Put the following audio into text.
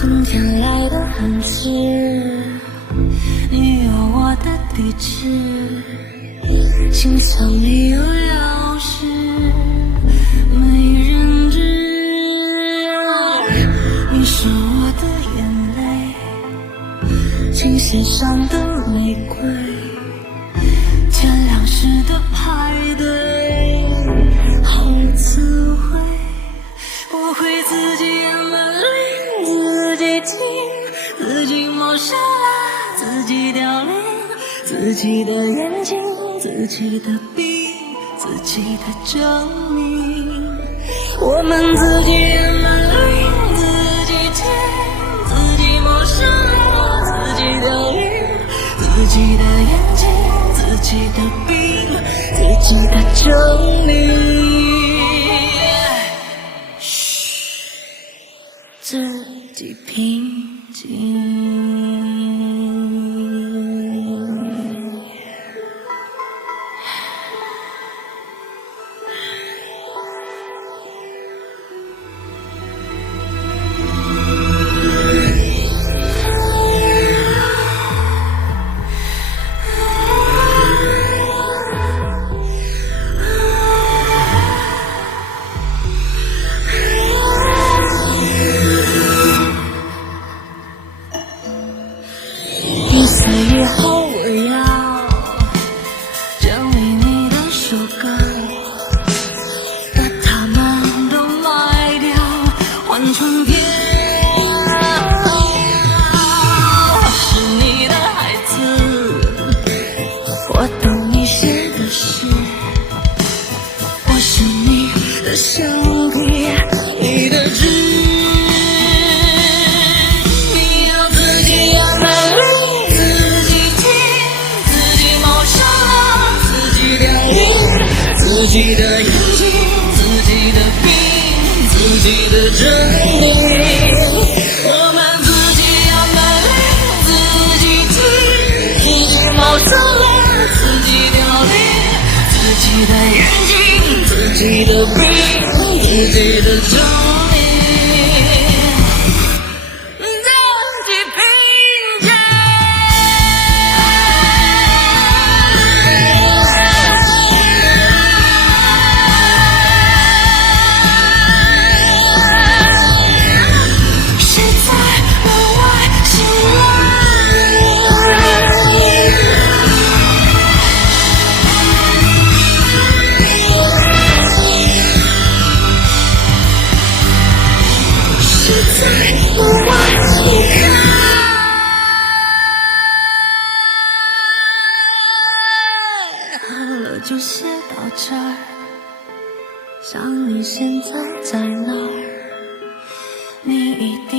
冬天来得很迟，你有我的地址，心墙里有钥匙，没人知。你是我的眼泪，琴弦上的玫瑰，天亮时的排队，好滋味。我会自己按门铃，自己听，自己抹杀了自己凋零，自己的眼睛，自己的病，自己的证明。我们自己按门铃，自己听，自己抹杀了自己凋零，自己的眼睛，自己的病，自己的证明。自己平静。4月后我要整理你的手稿，把它们都卖掉，换成票。我是你的孩子，我懂你写的诗，我是你的橡皮，你的纸。自己的眼睛，自己的病，自己的证明。我们自己要门铃，自己听，自己冒出了自己凋零，自己的眼睛，自己的病，自己的证明。好了，就写到这儿。想你现在在哪儿？你一定